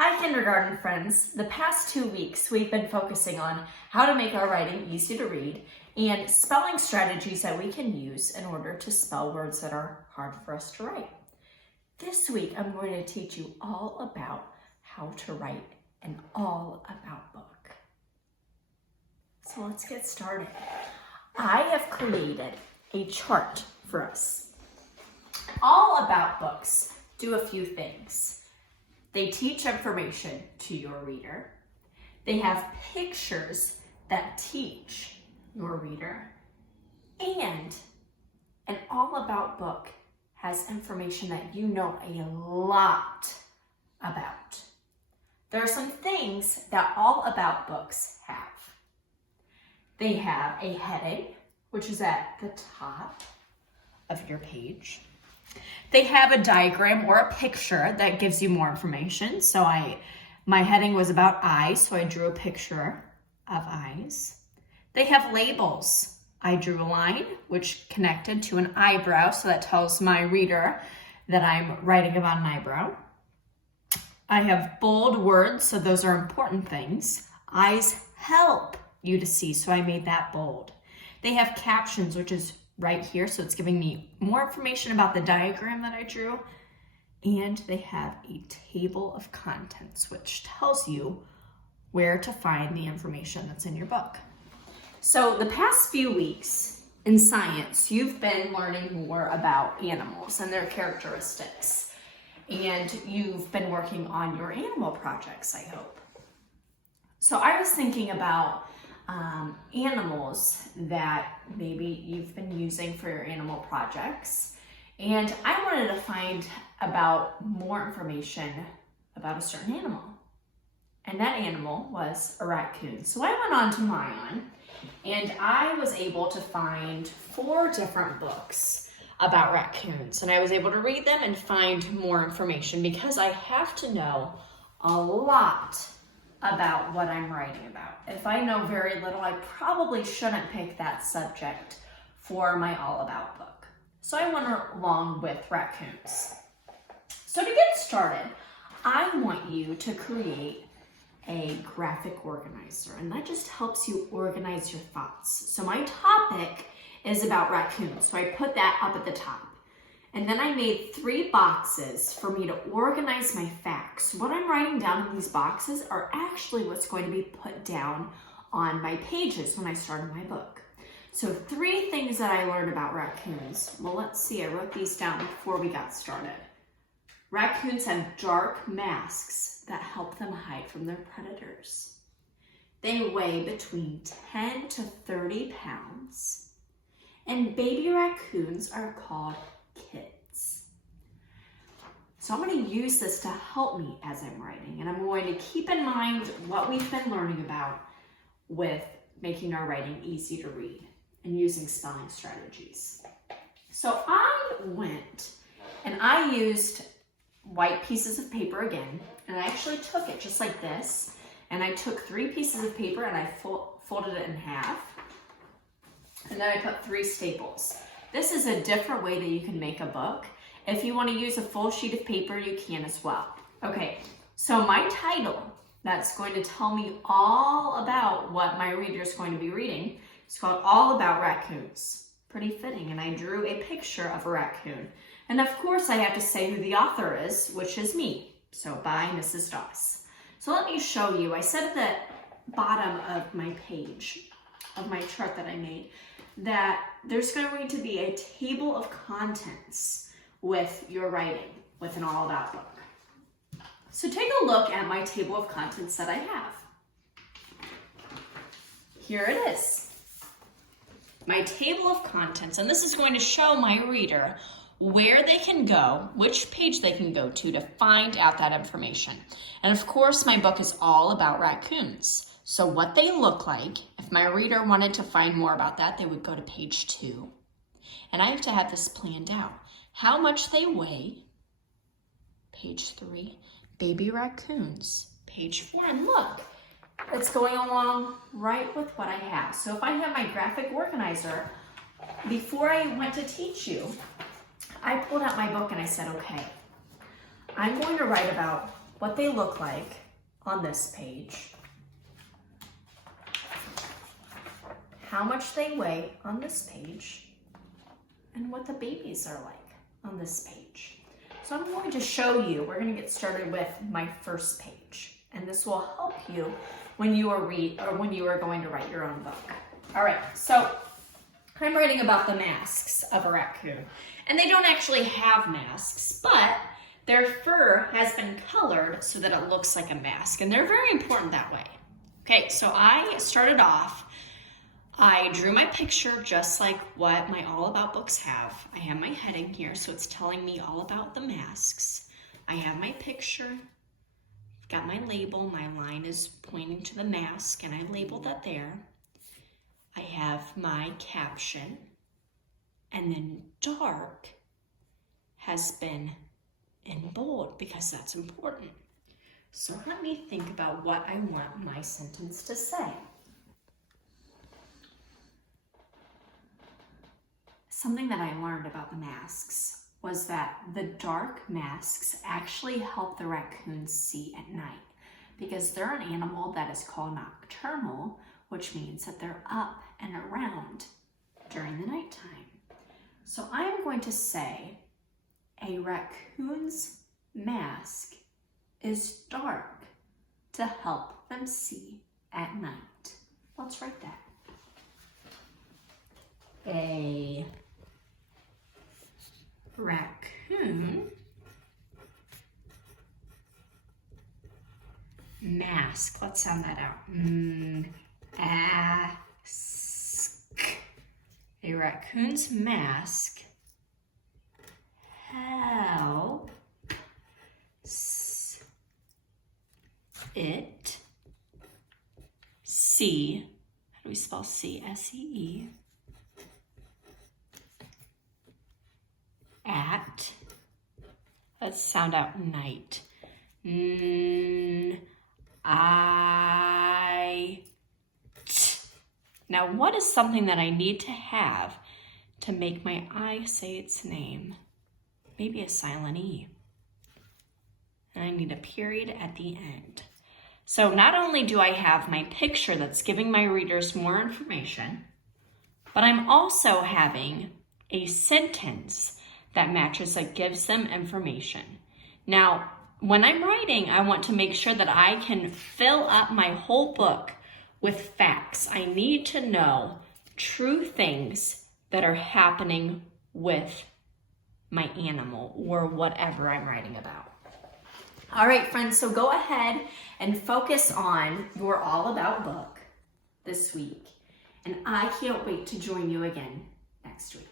Hi, kindergarten friends. The past 2 weeks, we've been focusing on how to make our writing easy to read and spelling strategies that we can use in order to spell words that are hard for us to write. This week, I'm going to teach you all about how to write an all about book. So let's get started. I have created a chart for us. All about books do a few things. They teach information to your reader. They have pictures that teach your reader. And an all about book has information that you know a lot about. There are some things that all about books have. They have a heading, which is at the top of your page. They have a diagram or a picture that gives you more information. So my heading was about eyes, so I drew a picture of eyes. They have labels. I drew a line which connected to an eyebrow, so that tells my reader that I'm writing about an eyebrow. I have bold words, so those are important things. Eyes help you to see, so I made that bold. They have captions, which is right here, so it's giving me more information about the diagram that I drew. And they have a table of contents, which tells you where to find the information that's in your book. So the past few weeks in science, you've been learning more about animals and their characteristics. And you've been working on your animal projects, I hope. So I was thinking about animals that maybe you've been using for your animal projects. And I wanted to find about more information about a certain animal. And that animal was a raccoon. So I went on to Mayan and I was able to find 4 different books about raccoons. And I was able to read them and find more information because I have to know a lot about what I'm writing about. If I know very little, I probably shouldn't pick that subject for my all about book. So I went along with raccoons. So to get started, I want you to create a graphic organizer, and that just helps you organize your thoughts. So my topic is about raccoons, so I put that up at the top. And then I made 3 boxes for me to organize my facts. What I'm writing down in these boxes are actually what's going to be put down on my pages when I started my book. So 3 things that I learned about raccoons. Well, let's see, I wrote these down before we got started. Raccoons have dark masks that help them hide from their predators. They weigh between 10 to 30 pounds. And baby raccoons are called kids. So I'm going to use this to help me as I'm writing, and I'm going to keep in mind what we've been learning about with making our writing easy to read and using spelling strategies. So I went and I used white pieces of paper again, and I actually took it just like this, and I took 3 pieces of paper and I folded it in half, and then I put 3 staples. This is a different way that you can make a book. If you want to use a full sheet of paper, you can as well. Okay, so my title, that's going to tell me all about what my reader is going to be reading, is called All About Raccoons. Pretty fitting, and I drew a picture of a raccoon. And of course, I have to say who the author is, which is me. So by Mrs. Doss. So let me show you. I said at the bottom of my page, of my chart that I made, that there's going to be a table of contents with your writing, with an all about book. So take a look at my table of contents that I have. Here it is. My table of contents, and this is going to show my reader where they can go, which page they can go to find out that information. And of course, my book is all about raccoons. So what they look like, if my reader wanted to find more about that, they would go to page 2. And I have to have this planned out. How much they weigh, page 3. Baby raccoons, page 4. And look, it's going along right with what I have. So if I have my graphic organizer, before I went to teach you, I pulled out my book and I said, okay, I'm going to write about what they look like on this page, how much they weigh on this page, and what the babies are like on this page. So I'm going to show you, we're going to get started with my first page, and this will help you when you are going to write your own book. All right, so I'm writing about the masks of a raccoon, and they don't actually have masks, but their fur has been colored so that it looks like a mask, and they're very important that way. Okay, so I started off, I drew my picture just like what my All About books have. I have my heading here, so it's telling me all about the masks. I have my picture, got my label, my line is pointing to the mask, and I labeled that there. I have my caption, and then dark has been in bold because that's important. So let me think about what I want my sentence to say. Something that I learned about the masks was that the dark masks actually help the raccoons see at night because they're an animal that is called nocturnal, which means that they're up and around during the nighttime. So I'm going to say a raccoon's mask is dark to help them see at night. Let's write that. A raccoon mask. Let's sound that out. Ask. A raccoon's mask helps it see. How do we spell see? S-E-E. At. Let's sound out night. Now, what is something that I need to have to make my I say its name? Maybe a silent E. And I need a period at the end. So not only do I have my picture that's giving my readers more information, but I'm also having a sentence that matches, that gives them information. Now, when I'm writing, I want to make sure that I can fill up my whole book with facts. I need to know true things that are happening with my animal or whatever I'm writing about. All right, friends, so go ahead and focus on your All About book this week. And I can't wait to join you again next week.